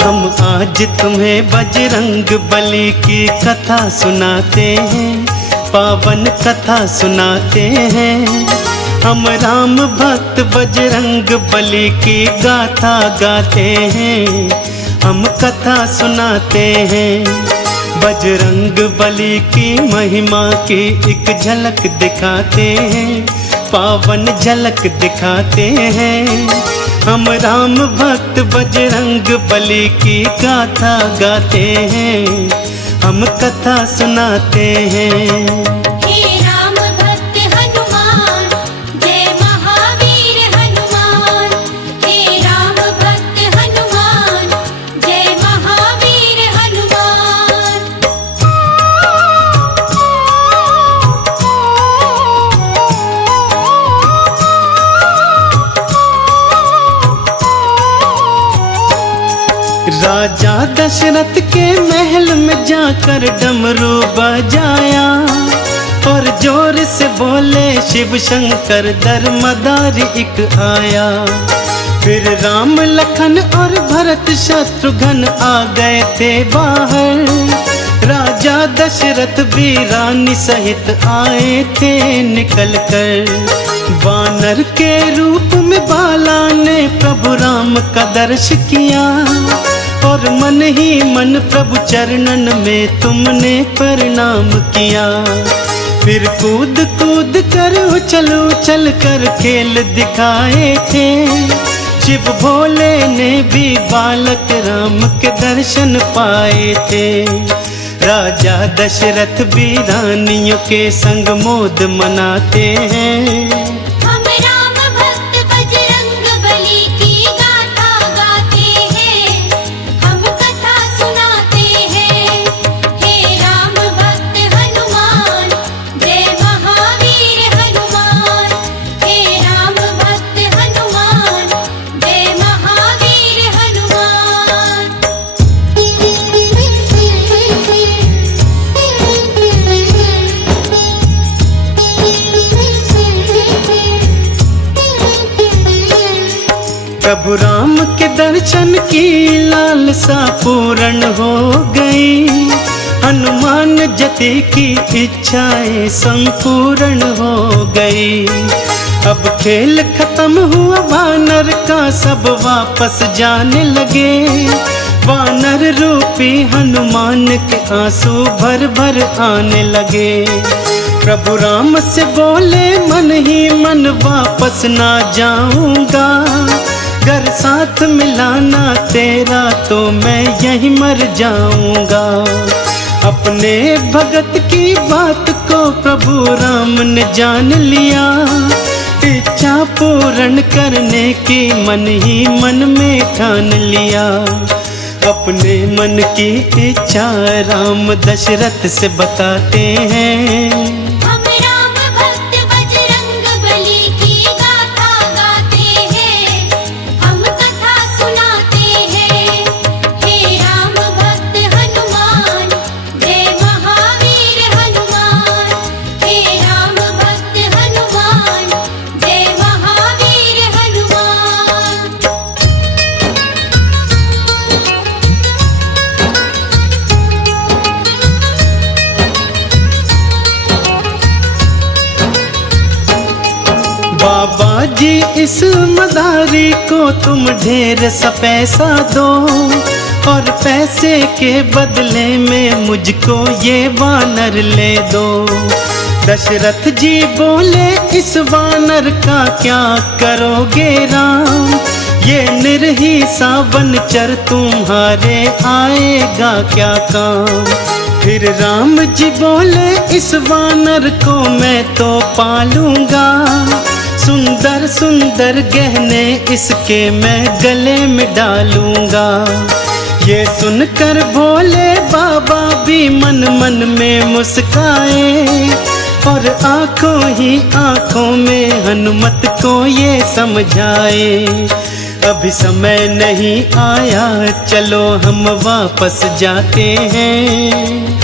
हम आज तुम्हें बजरंग बली की कथा सुनाते हैं, पावन कथा सुनाते हैं। हम राम भक्त बजरंग बली की गाथा गाते हैं, हम कथा सुनाते हैं। बजरंग बली की महिमा की एक झलक दिखाते हैं, पावन झलक दिखाते हैं। हम राम भक्त बजरंग बली की गाथा गाते हैं, हम कथा सुनाते हैं। राजा दशरथ के महल में जाकर डमरू बजाया और जोर से बोले शिव शंकर दरमदार एक आया। फिर राम लखन और भरत शत्रुघ्न आ गए थे बाहर, राजा दशरथ भी रानी सहित आए थे निकल कर। वानर के रूप में बाला ने प्रभु राम का दर्श किया और मन ही मन प्रभु चरणन में तुमने प्रणाम किया। फिर कूद कूद कर उछल उछल कर खेल दिखाए थे, शिव भोले ने भी बालक राम के दर्शन पाए थे। राजा दशरथ भी रानियों के संग मोद मनाते हैं। प्रभु राम के दर्शन की लालसा पूर्ण हो गई, हनुमान जति की इच्छाएं संपूर्ण हो गई। अब खेल खत्म हुआ वानर का, सब वापस जाने लगे। वानर रूपी हनुमान के आंसू भर भर आने लगे। प्रभु राम से बोले मन ही मन वापस ना जाऊंगा, अगर साथ मिलाना तेरा तो मैं यहीं मर जाऊंगा। अपने भगत की बात को प्रभु राम ने जान लिया, इच्छा पूर्ण करने की मन ही मन में ठान लिया। अपने मन की इच्छा राम दशरथ से बताते हैं। बाबा जी इस मदारी को तुम ढेर सा पैसा दो, और पैसे के बदले में मुझको ये वानर ले दो। दशरथ जी बोले इस वानर का क्या करोगे राम, ये निर्ही सा वनचर तुम्हारे आएगा क्या काम। फिर राम जी बोले इस वानर को मैं तो पालूंगा, सुंदर सुंदर गहने इसके मैं गले में डालूंगा। ये सुनकर भोले बाबा भी मन मन में मुस्काए, और आंखों ही आंखों में हनुमत को ये समझाए। अभी समय नहीं आया, चलो हम वापस जाते हैं।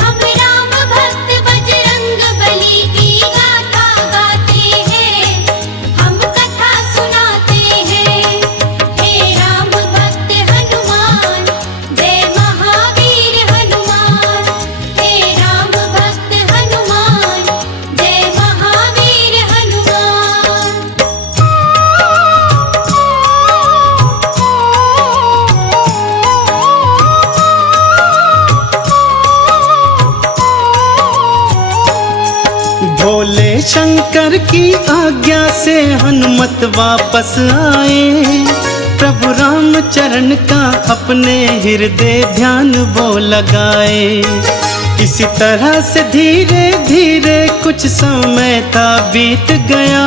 शंकर की आज्ञा से हनुमत वापस आए। प्रभु राम चरण का अपने हृदय ध्यान वो लगाए। इसी तरह से धीरे धीरे कुछ समय था बीत गया।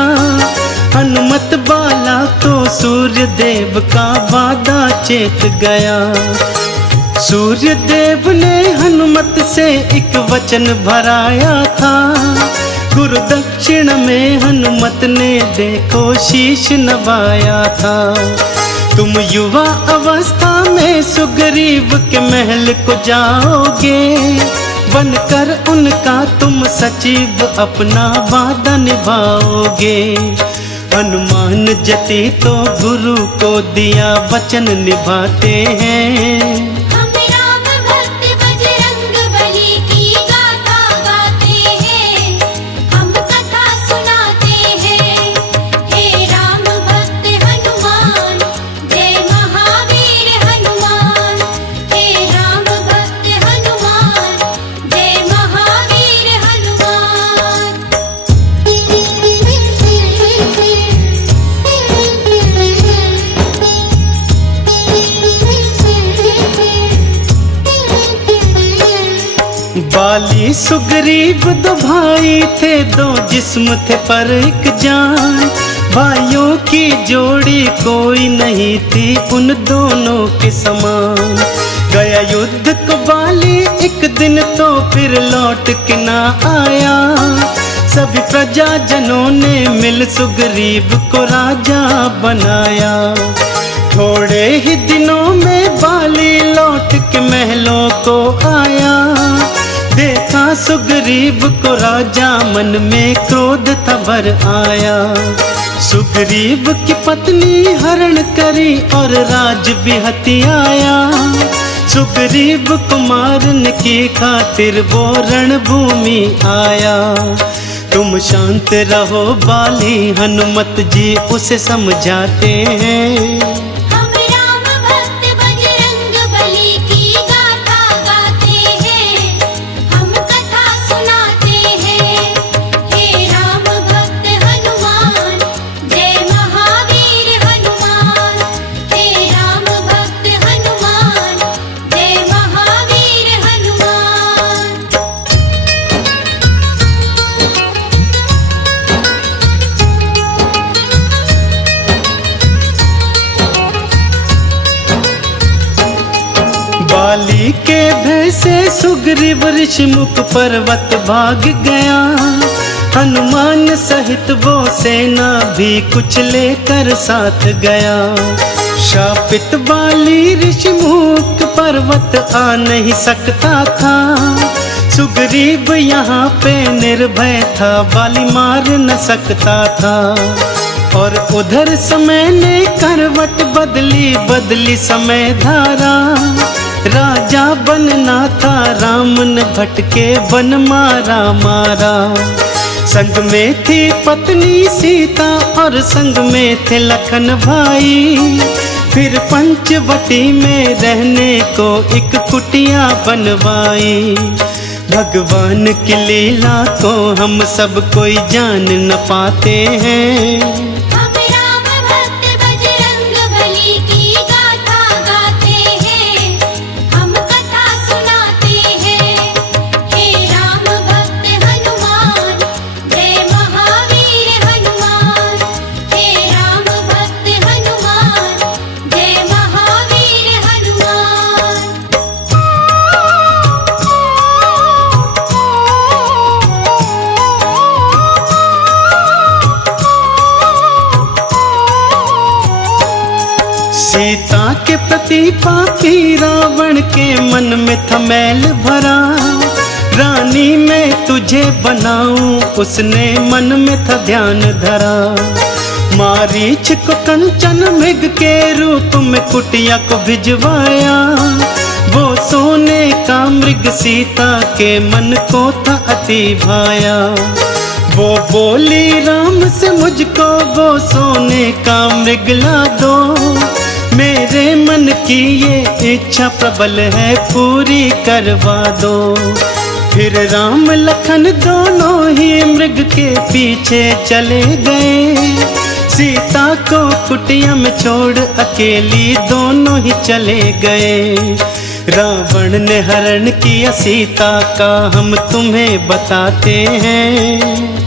हनुमत बाला को सूर्य देव का वादा चेत गया। सूर्य देव ने हनुमत से एक वचन भराया था। गुरु दक्षिण में हनुमत ने देखो शीश नवाया था। तुम युवा अवस्था में सुग्रीव के महल को जाओगे, बनकर उनका तुम सचिव अपना वादा निभाओगे। हनुमान जति तो गुरु को दिया वचन निभाते हैं। बाली सुग्रीव दो भाई थे, दो जिस्म थे पर एक जान। भाइयों की जोड़ी कोई नहीं थी उन दोनों के समान। गया युद्ध को बाली एक दिन तो फिर लौट के ना आया। सभी प्रजाजनों ने मिल सुग्रीव को राजा बनाया। थोड़े ही दिनों में बाली लौट के महलों को आया। देखा सुग्रीव को राजा, मन में क्रोध था भर आया। सुग्रीव की पत्नी हरण करी और राज भी हथियाया। सुग्रीव को मारने की खातिर वो रणभूमि आया। तुम शांत रहो बाली, हनुमत जी उसे समझाते हैं। बाली के भय से सुग्रीव ऋषिमुख पर्वत भाग गया। हनुमान सहित वो सेना भी कुछ लेकर साथ गया। शापित बाली ऋषिमुख पर्वत आ नहीं सकता था। सुग्रीव यहाँ पे निर्भय था, बाली मार न सकता था। और उधर समय ने करवट बदली, बदली समय धारा। राजा बनना था, राम ने भटके वन मारा मारा। संग में थी पत्नी सीता और संग में थे लखन भाई। फिर पंचवटी में रहने को एक कुटिया बनवाई। भगवान की लीला को हम सब कोई जान न पाते हैं। सीता के प्रति पापी रावण के मन में था मैल भरा। रानी मैं तुझे बनाऊं उसने मन में था ध्यान धरा। मारीच को कंचन मृग के रूप में कुटिया को भिजवाया। वो सोने का मृग सीता के मन को था अति भाया। वो बोली राम से मुझको वो सोने का मृग ला दो। मेरे मन की ये इच्छा प्रबल है पूरी करवा दो। फिर राम लखन दोनों ही मृग के पीछे चले गए। सीता को कुटिया में छोड़ अकेली दोनों ही चले गए। रावण ने हरण किया सीता का हम तुम्हें बताते हैं।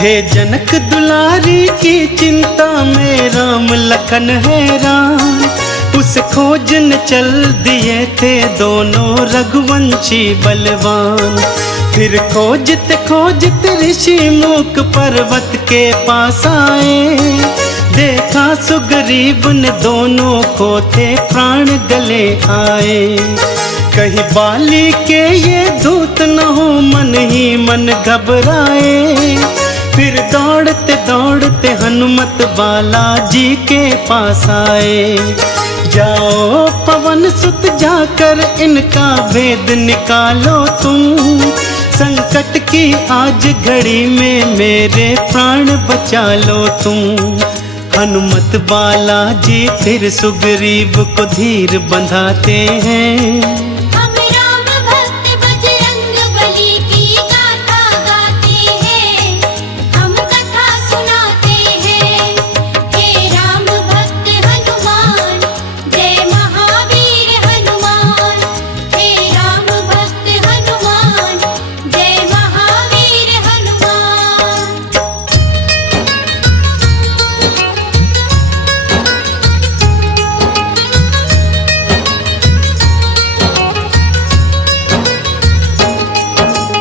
हे जनक दुलारी की चिंता में राम लखन हैरान। उस खोज न चल दिए थे दोनों रघुवंशी बलवान। फिर खोजते खोजते ऋषि मूक पर्वत के पास आए। देखा सुग्रीव ने दोनों को थे प्राण गले आए। कहीं बाली के ये दूत न हो मन ही मन घबराए। फिर दौड़ते दौड़ते हनुमत बालाजी के पास आए। जाओ पवन सुत जाकर इनका भेद निकालो तुम। संकट की आज घड़ी में मेरे प्राण बचा लो तुम। हनुमत बालाजी फिर सुग्रीव को धीर बंधाते हैं।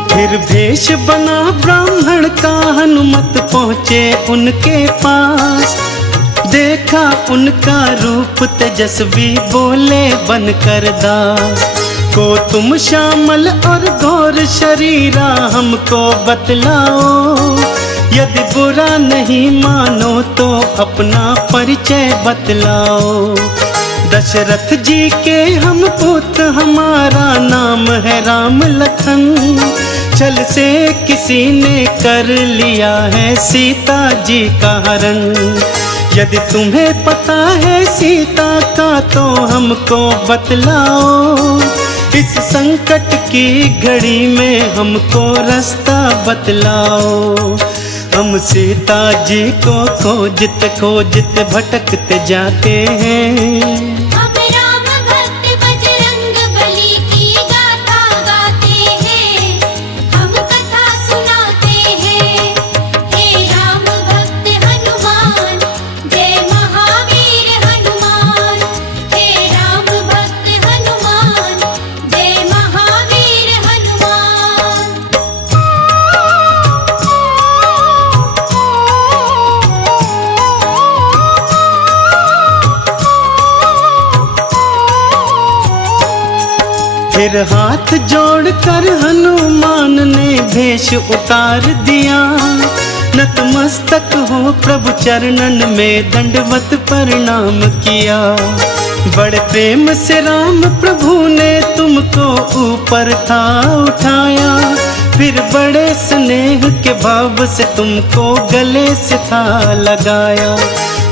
फिर भेष बना ब्राह्मण का हनुमत पहुँचे उनके पास। देखा उनका रूप तेजस्वी बोले बनकर दास। को तुम श्यामल और गौर शरीरा हमको बतलाओ। यदि बुरा नहीं मानो तो अपना परिचय बतलाओ। दशरथ जी के हम पुत्र हमारा नाम है राम लखन। छल से किसी ने कर लिया है सीता जी का हरण। यदि तुम्हें पता है सीता का तो हमको बतलाओ। इस संकट की घड़ी में हमको रास्ता बतलाओ। हम सीता जी को खोजते खोजते भटकते जाते हैं। फिर हाथ जोड़कर हनुमान ने भेष उतार दिया। नतमस्तक हो प्रभु चरणन में दंडवत प्रणाम किया। बड़े प्रेम से राम प्रभु ने तुमको ऊपर था उठाया। फिर बड़े स्नेह के भाव से तुमको गले से था लगाया।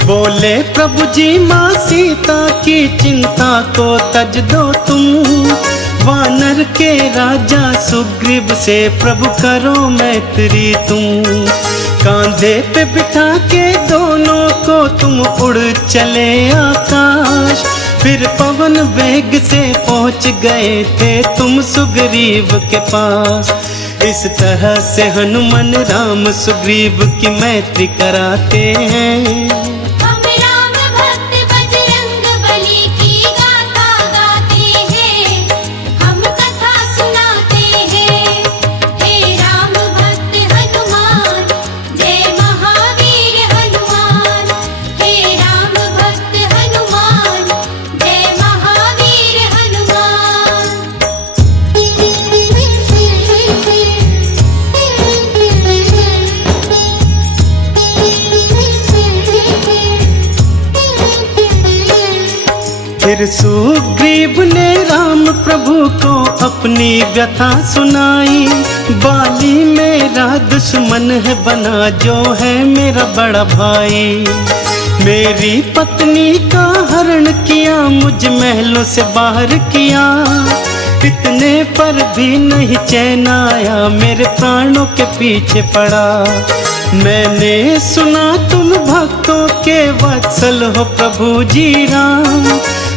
बोले प्रभु जी माँ सीता की चिंता को तज दो तुम। वानर के राजा सुग्रीव से प्रभु करो मैत्री तुम। कांधे पे बिठा के दोनों को तुम उड़ चले आकाश। फिर पवन वेग से पहुँच गए थे तुम सुग्रीव के पास। इस तरह से हनुमान राम सुग्रीव की मैत्री कराते हैं। फिर सुग्रीव ने राम प्रभु को अपनी व्यथा सुनाई। बाली मेरा दुश्मन है बना, जो है मेरा बड़ा भाई। मेरी पत्नी का हरण किया, मुझ महलों से बाहर किया। इतने पर भी नहीं चैन आया, मेरे प्राणों के पीछे पड़ा। मैंने सुना तुम भक्तों के वत्सल हो प्रभु जी राम।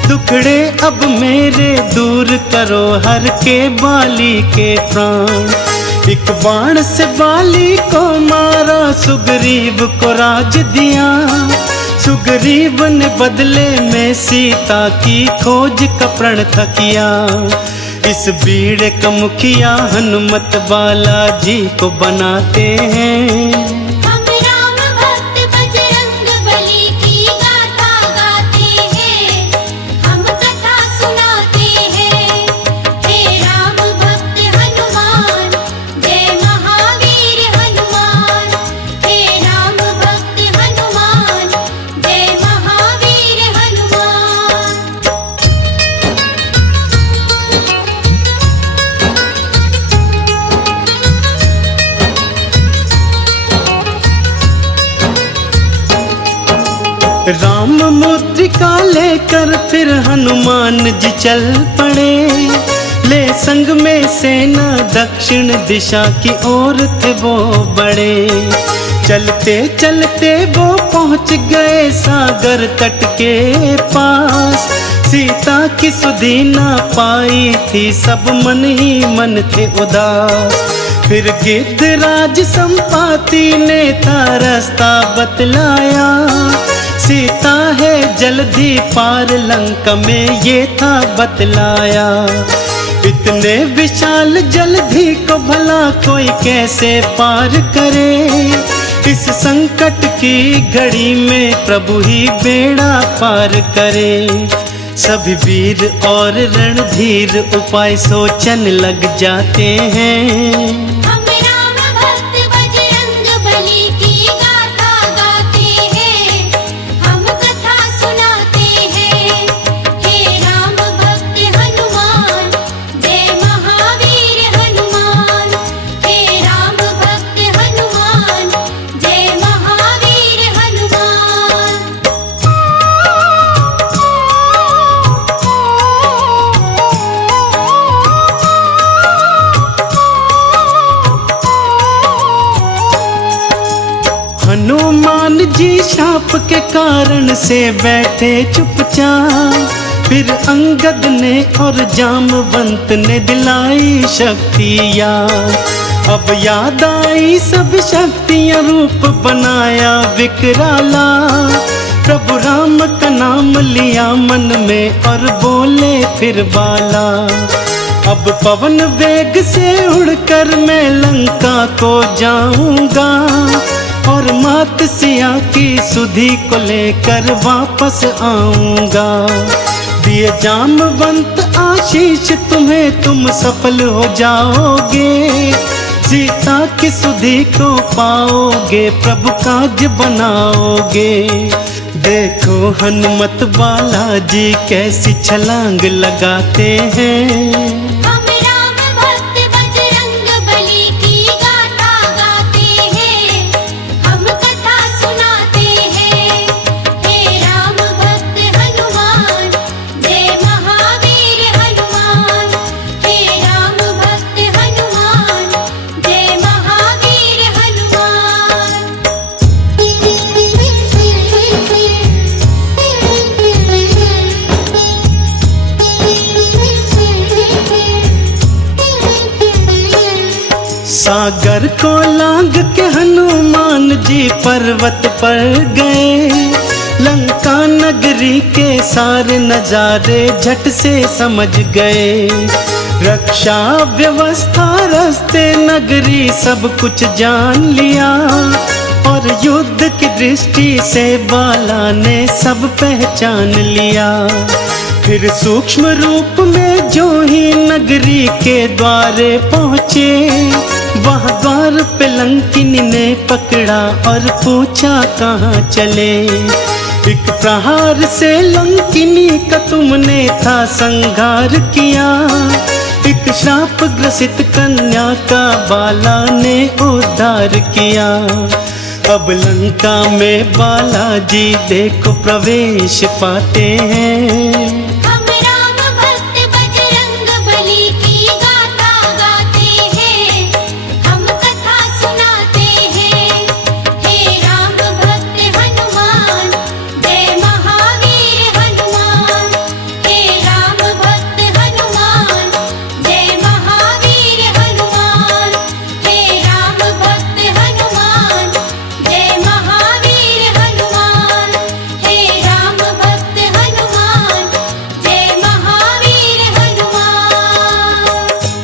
दुखड़े अब मेरे दूर करो, हर के बाली के प्राण। एक बाण से बाली को मारा, सुग्रीव को राज दिया। सुग्रीव ने बदले में सीता की खोज का प्रण था किया। इस बीड़े का मुखिया हनुमत बालाजी को बनाते हैं। हम राम भक्त बजरंग बली की गाथा गाते हैं, हम कथा सुनाते हैं। हे राम भक्त हनुमान, जय महावीर हनुमान। हे राम भक्त हनुमान, जय महावीर हनुमान। राम मुद्रिका लेकर फिर हनुमान जी चल पड़े। ले संग में सेना दक्षिण दिशा की ओर थे वो बड़े। चलते चलते वो पहुंच गए सागर तट के पास। सीता की सुधि ना पाई थी, सब मन ही मन थे उदास। फिर गिद्धराज संपाति ने था रास्ता बतलाया। सीता है जल्दी पार लंका में, ये था बतलाया। इतने विशाल जलधि को भला कोई कैसे पार करे। इस संकट की घड़ी में प्रभु ही बेड़ा पार करे। सभी वीर और रणधीर उपाय सोचन लग जाते हैं। हम राम भक्त बजरंग बली की गाथा गाते हैं, हम कथा सुनाते हैं। हे राम भक्त हनुमान, जय महावीर हनुमान। हे राम भक्त हनुमान, जय महावीर हनुमान। हनुमान जी शाप के कारण से बैठे चुपचाप। फिर अंगद ने और जामवंत ने दिलाई शक्तियाँ। अब याद आई सब शक्तियाँ, रूप बनाया विकराला। प्रभु राम का नाम लिया मन में और बोले फिर बाला। अब पवन वेग से उड़कर मैं लंका को जाऊंगा। और मात सिया की सुधि को लेकर वापस आऊंगा। दिए जामवंत आशीष तुम्हें, तुम सफल हो जाओगे। सीता की सुधि को पाओगे, प्रभु काज बनाओगे। देखो हनुमत बालाजी कैसी छलांग लगाते हैं। हम राम भक्त बजरंग बली की गाथा गाते हैं, हम कथा सुनाते हैं। हे राम भक्त हनुमान, जय महावीर हनुमान। हे राम भक्त हनुमान, जय महावीर हनुमान। सागर को लांग के हनुमान जी पर्वत पर गए। लंका नगरी के सारे नजारे झट से समझ गए। रक्षा व्यवस्था रास्ते नगरी सब कुछ जान लिया। और युद्ध की दृष्टि से बाला ने सब पहचान लिया। फिर सूक्ष्म रूप में जो ही नगरी के द्वारे पहुँचे। वहाँ द्वार पे लंकिनी ने पकड़ा और पूछा कहाँ चले। एक प्रहार से लंकिनी का तुमने था संहार किया, एक श्राप ग्रसित कन्या का बाला ने उद्धार किया। अब लंका में बालाजी देखो प्रवेश पाते हैं,